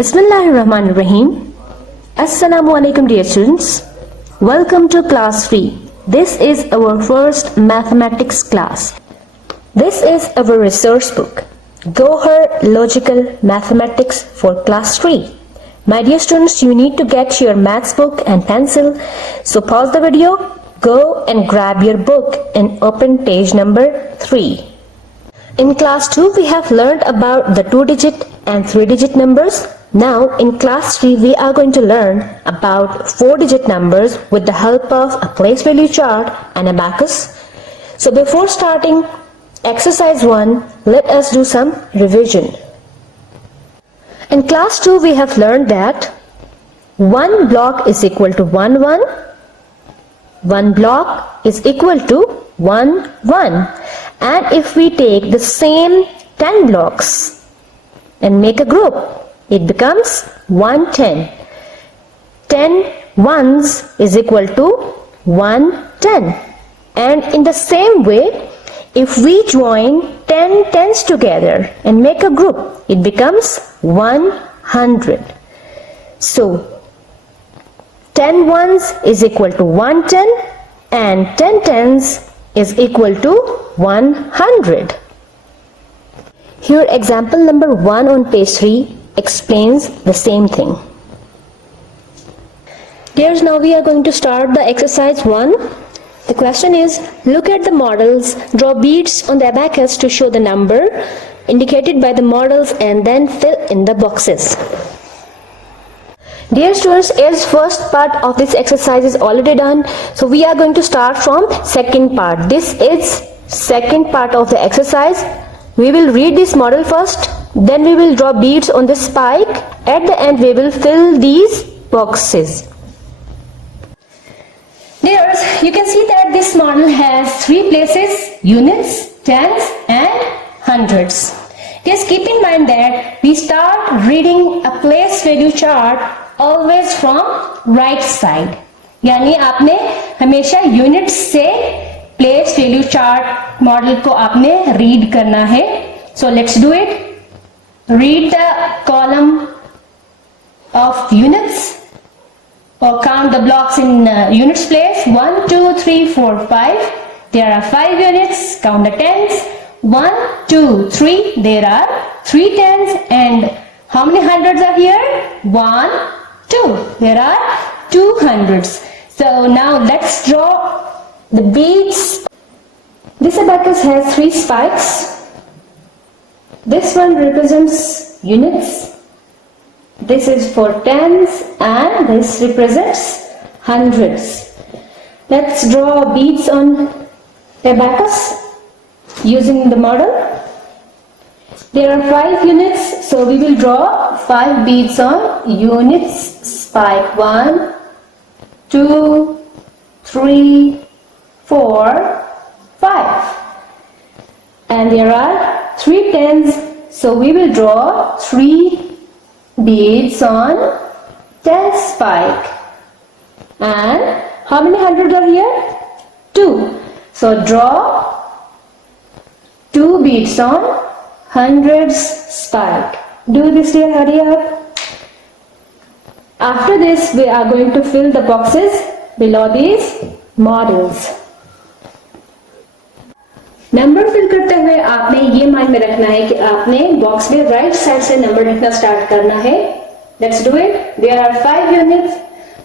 Bismillahirrahmanirrahim. Assalamu alaikum dear students. Welcome to class 3. This is our first mathematics class. This is our resource book, Gohar Logical Mathematics for class 3. My dear students, you need to get your maths book and pencil. So pause the video, go and grab your book and open page number 3. In class 2, we have learned about the 2-digit and 3-digit numbers. Now in class 3, we are going to learn about 4-digit numbers with the help of a place value chart and abacus. So before starting exercise 1, let us do some revision. In class 2, we have learned that 1 block is equal to 1, 1. 1 block is equal to 1, 1. And if we take the same 10 blocks and make a group, it becomes 110. 10 ones is equal to 110. And in the same way, if we join 10 tens together and make a group, it becomes 100. So 10 ones is equal to 110 and 10 tens is equal to 100. Here example number 1 on page 3 explains the same thing. Dears, now we are going to start the exercise 1. The question is, look at the models, draw beads on the abacus to show the number indicated by the models and then fill in the boxes. Dear students, as first part of this exercise is already done, so we are going to start from second part. This is second part of the exercise. We will read this model first, then we will draw beads on the spike. At the end, we will fill these boxes. Dears, you can see that this model has 3 places: units, tens and hundreds. Just keep in mind that we start reading a place value chart always from right side. यानी आपने हमेशा units से place value chart model को आपने read करना है. So let's do it. Read the column of units or count the blocks in units place. 1, 2, 3, 4, 5. There are 5 units. Count the tens. 1, 2, 3. There are 3 tens. And how many hundreds are here? 1, 2. There are 2 hundreds. So now let's draw the beads. This abacus has 3 spikes. This one represents units. This is for tens and this represents hundreds. Let's draw beads on abacus using the model. There are 5 units, so we will draw 5 beads on units spike. 1, 2, 3, 4, 5. And there are 3 tens, so we will draw 3 beads on 10 spike. And how many hundreds are here? 2. So draw 2 beads on hundreds spike. Do this dear, hurry up. After this, we are going to fill the boxes below these models. Number fill करते हुए आपने ये mind में रखना है कि आपने box में राइट साइड से नंबर लिखना स्टार्ट करना है. Let's do it. There are 5 units,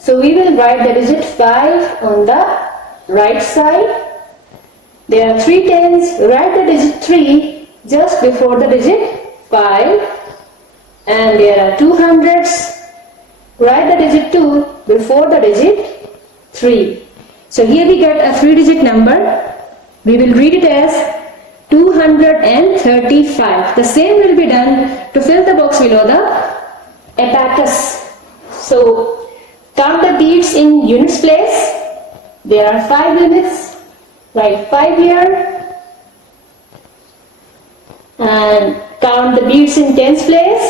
so we will write the digit 5 on the right side. There are 3 tens, write the digit 3 just before the digit 5. And there are 2 hundreds, write the digit 2 before the digit 3. So here we get a 3-digit number. We will read it as 235. The same will be done to fill the box below the abacus. So count the beads in units place. There are 5 units. Write 5 here. And count the beads in tens place.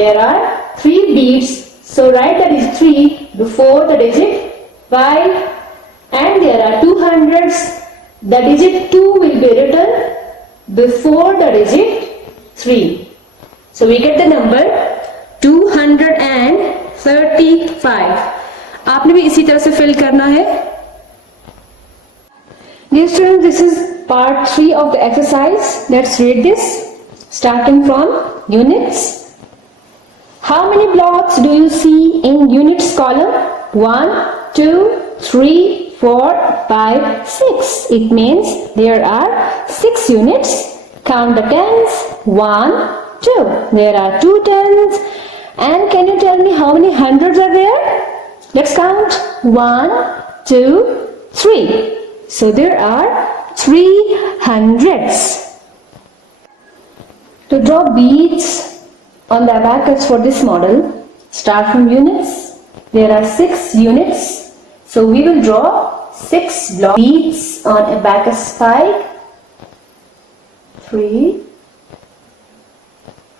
There are 3 beads. So write the digit 3 before the digit 5. And there are 2 hundreds. The digit 2 will be written before the digit 3. So we get the number 235. आपने भी इसी तरह से fill करना है. Dear students, this is part 3 of the exercise. Let's read this starting from units. How many blocks do you see in units column? 1, 2, 3, 4, 5, 6. It means there are 6 units. Count the tens. 1, 2. There are 2 tens. And can you tell me how many hundreds are there? Let's count. 1, 2, 3. So there are 3 hundreds. To draw beads on the abacus for this model, start from units. There are 6 units. So we will draw 6 beads on abacus spike. 3,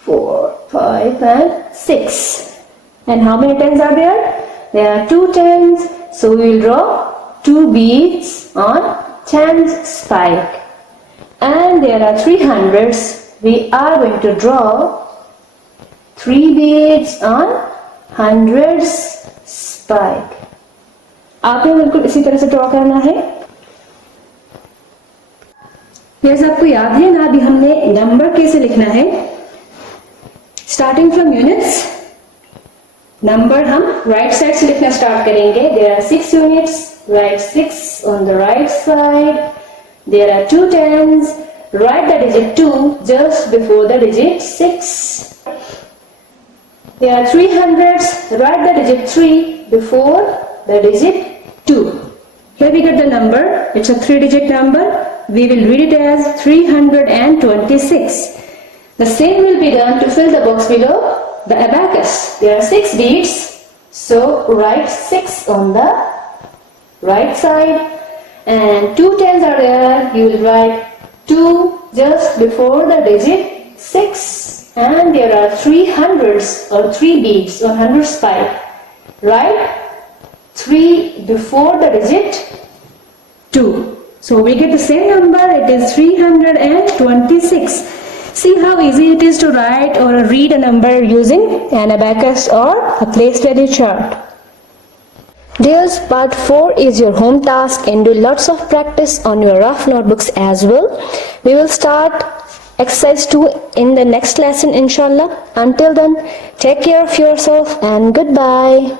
4, 5 and 6. And how many tens are there? There are 2 tens. So we will draw 2 beads on tens spike. And there are 3 hundreds. We are going to draw 3 beads on hundreds spike. आपने बिल्कुल इसी तरह से draw करना है. जैसे आपको याद है ना, अभी हमने नंबर कैसे लिखना है. स्टार्टिंग फ्रॉम यूनिट्स, नंबर हम राइट साइड से लिखना स्टार्ट करेंगे. There are 6 units. Write 6 on the right side. There are 2 tens. Write the digit 2 just before the digit 6. There are 3 hundreds. Write the digit 3 before the digit 2. Here we get the number. It's a 3-digit number. We will read it as 326. The same will be done to fill the box below the abacus. There are 6 beads. So write 6 on the right side, and 2 tens are there. You will write 2 just before the digit 6, and there are 3 hundreds or 3 beads on 100 spike. Write 3 before the digit 2. So we get the same number. It is 326. See how easy it is to write or read a number using an abacus or a place value chart. Dears, part 4 is your home task, and do lots of practice on your rough notebooks as well. We will start exercise 2 in the next lesson, inshallah. Until then, take care of yourself and goodbye.